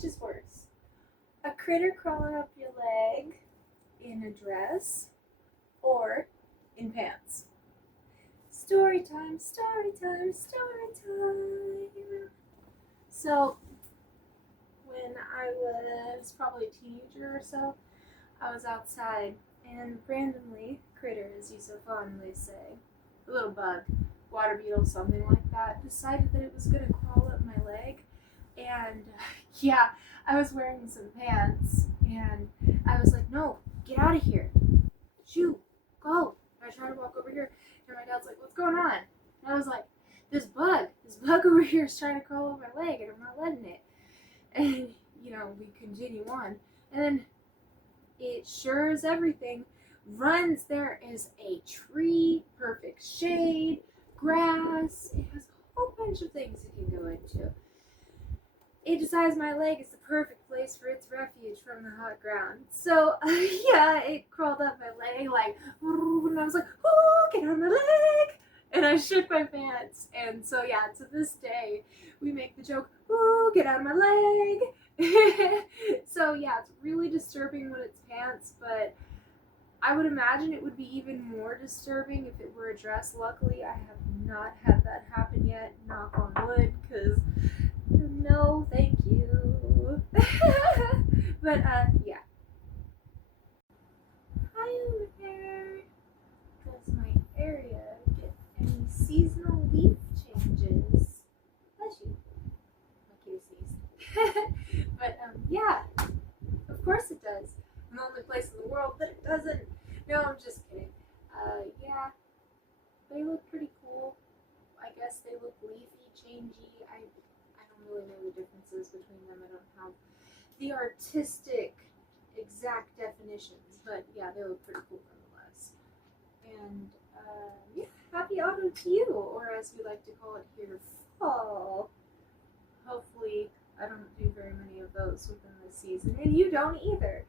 Which is worse? A critter crawling up your leg in a dress or in pants? Story time, story time, story time. So, when I was probably a teenager or so, I was outside and randomly, critter as you so fondly say, a little bug, water beetle, something like that, decided that it was going to crawl up my leg. And yeah, I was wearing some pants and I was like, no, get out of here. Shoo, go. I tried to walk over here and my dad's like, what's going on? And I was like, this bug over here is trying to crawl up my leg and I'm not letting it. And, we continue on. And then it sure as everything runs. There is a tree, perfect shade, grass. It has a whole bunch of things it can go into. It decides my leg is the perfect place for its refuge from the hot ground. So, it crawled up my leg and I was like, oh, get out of my leg. And I shook my pants. And so, to this day, we make the joke, oh, get out of my leg. So, it's really disturbing when it's pants, but I would imagine it would be even more disturbing if it were a dress. Luckily, I have not had that happen yet, knock on wood, because no, thank you. But, yeah. Hi over there. Does my area get any seasonal leaf changes? Bless you. My kitty sneezed. But, of course it does. I'm the only place in the world that it doesn't. No, I'm just kidding. They look pretty cool. I guess they look leafy, changey. I don't really know the differences between them. I don't have the artistic exact definitions, but they look pretty cool nonetheless. And happy autumn to you, or as we like to call it here, fall. Hopefully, I don't do very many of those within this season, and you don't either.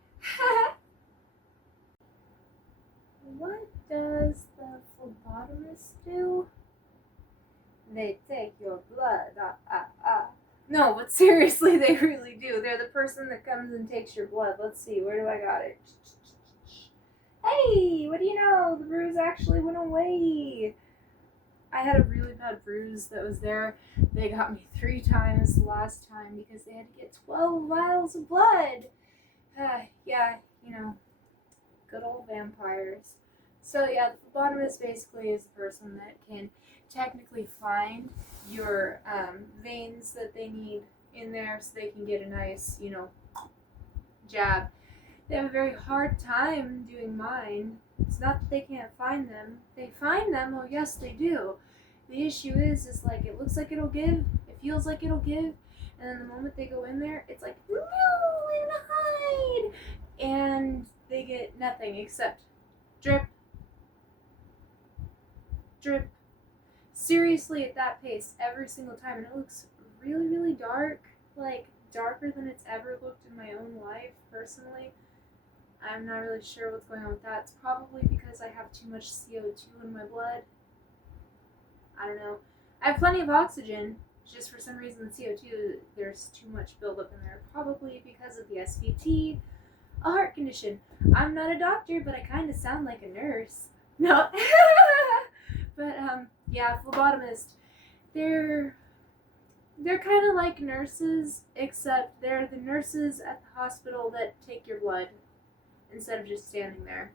What does the phlebotomist do? They take your blood. No, but seriously, they really do. They're the person that comes and takes your blood. Let's see, where do I got it? Hey, what do you know? The bruise actually went away. I had a really bad bruise that was there. They got me 3 times the last time because they had to get 12 vials of blood. Good old vampires. So the phlebotomist basically is the person that can technically find your veins that they need in there so they can get a nice, jab. They have a very hard time doing mine. It's not that they can't find them. They find them, oh yes they do. The issue is like it looks like it'll give, it feels like it'll give, and then the moment they go in there, it's like, no, and hide! And they get nothing except drip, drip. Seriously, at that pace, every single time. And it looks really, really dark. Like, darker than it's ever looked in my own life, personally. I'm not really sure what's going on with that. It's probably because I have too much CO2 in my blood. I don't know. I have plenty of oxygen. Just for some reason, the CO2, there's too much buildup in there. Probably because of the SVT, a heart condition. I'm not a doctor, but I kind of sound like a nurse. No. But, phlebotomist, they're kind of like nurses, except they're the nurses at the hospital that take your blood instead of just standing there,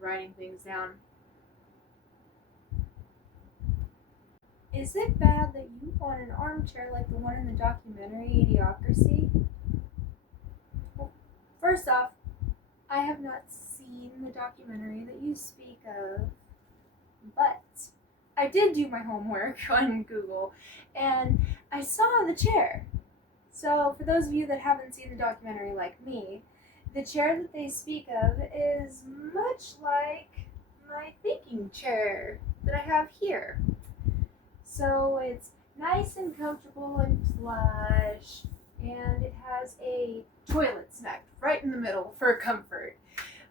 writing things down. Is it bad that you want an armchair like the one in the documentary Idiocracy? Well, first off, I have not seen the documentary that you speak of, but I did do my homework on Google, and I saw the chair. So, for those of you that haven't seen the documentary like me, the chair that they speak of is much like my thinking chair that I have here. So, it's nice and comfortable and plush, and it has a toilet smacked right in the middle for comfort.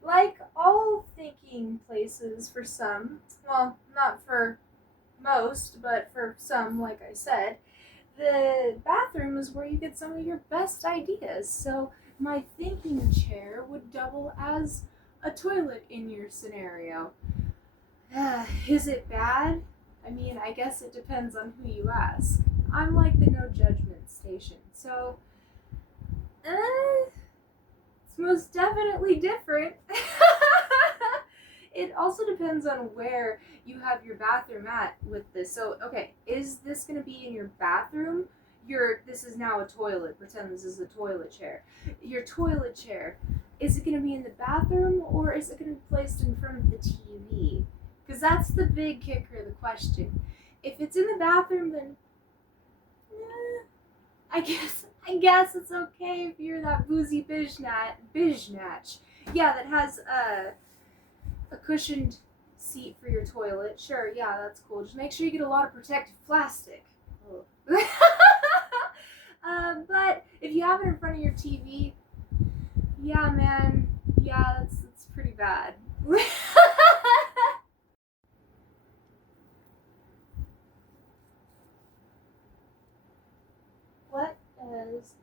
Like all thinking places for some, well, not for most, but for some, like I said, the bathroom is where you get some of your best ideas. So my thinking chair would double as a toilet in your scenario. Is it bad? I mean, I guess it depends on who you ask. I'm like the no judgment station, so it's most definitely different. It also depends on where you have your bathroom at with this. So, okay, is this going to be in your bathroom? This is now a toilet. Pretend this is a toilet chair. Your toilet chair, is it going to be in the bathroom or is it going to be placed in front of the TV? Because that's the big kicker of the question. If it's in the bathroom, then I guess it's okay if you're that boozy biznatch. Yeah, that has a cushioned seat for your toilet. Sure, yeah, that's cool. Just make sure you get a lot of protective plastic. But if you have it in front of your TV, yeah, man, yeah, that's pretty bad. What does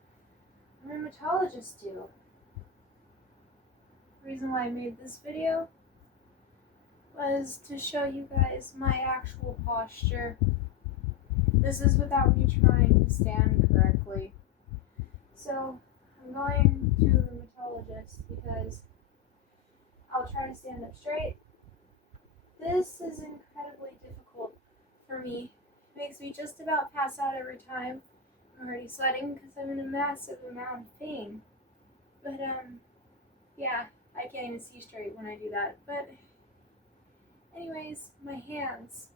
a rheumatologist do? The reason why I made this video was to show you guys my actual posture. This is without me trying to stand correctly. So I'm going to a rheumatologist because I'll try to stand up straight. This is incredibly difficult for me. It makes me just about pass out every time. I'm already sweating because I'm in a massive amount of pain. But yeah, I can't even see straight when I do that. But anyways, my hands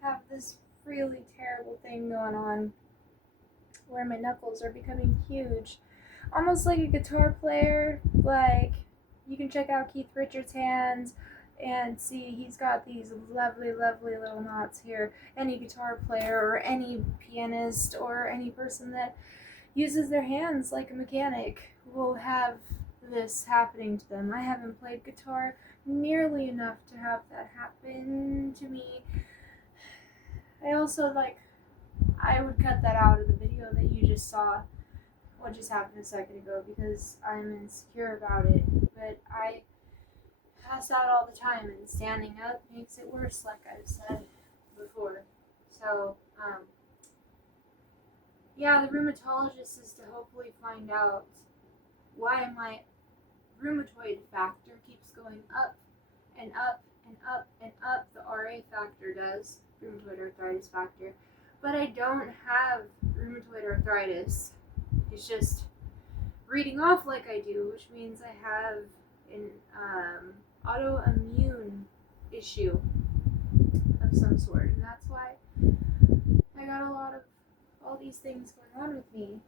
have this really terrible thing going on where my knuckles are becoming huge. Almost like a guitar player. Like, you can check out Keith Richards' hands and see he's got these lovely, lovely little knots here. Any guitar player or any pianist or any person that uses their hands like a mechanic will have this happening to them. I haven't played guitar nearly enough to have that happen to me. I also, I would cut that out of the video that you just saw, what just happened a second ago, because I'm insecure about it. But I pass out all the time, and standing up makes it worse, like I've said before. So, yeah, the rheumatologist is to hopefully find out why my rheumatoid factor keeps going up and up and up and up. The RA factor does, rheumatoid arthritis factor. But I don't have rheumatoid arthritis. It's just reading off like I do, which means I have an autoimmune issue of some sort. And that's why I got a lot of all these things going on with me.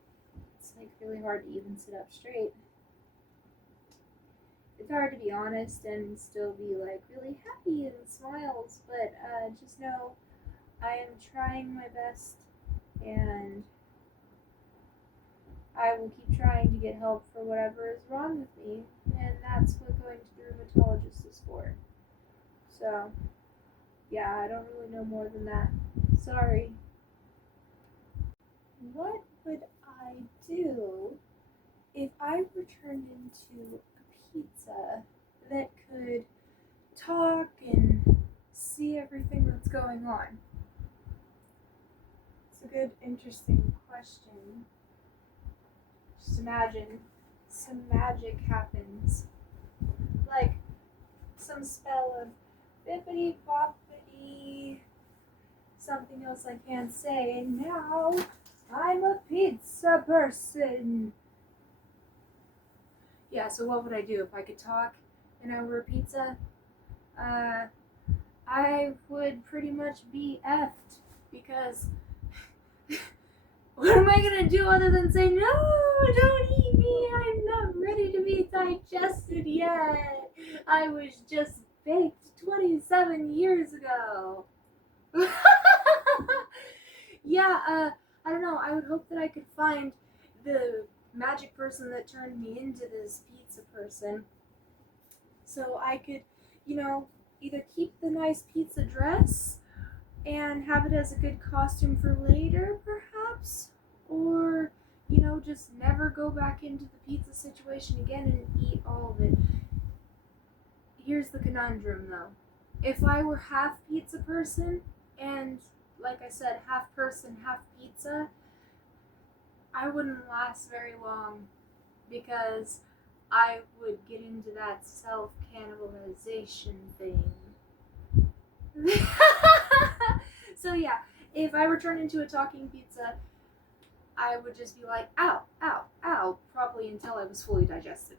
It's really hard to even sit up straight. It's hard to be honest and still be really happy and smiles, but just know I am trying my best, and I will keep trying to get help for whatever is wrong with me, and that's what going to the rheumatologist is for. So, yeah, I don't really know more than that. Sorry. What would I do if I were turned into a pizza that could talk and see everything that's going on? It's a good, interesting question. Just imagine some magic happens. Like some spell of bippity boppity, something else I can't say, and now I'm a pizza person. Yeah, so what would I do if I could talk and I were a pizza? I would pretty much be effed, because what am I gonna do other than say, no, don't eat me, I'm not ready to be digested yet. I was just baked 27 years ago. Yeah, I don't know, I would hope that I could find the magic person that turned me into this pizza person, so I could, either keep the nice pizza dress and have it as a good costume for later, perhaps, or just never go back into the pizza situation again and eat all of it. Here's the conundrum, though. If I were half pizza person, and like I said, half person, half pizza, I wouldn't last very long, because I would get into that self-cannibalization thing. So yeah, if I were turned into a talking pizza, I would just be like, ow, ow, ow, probably until I was fully digested.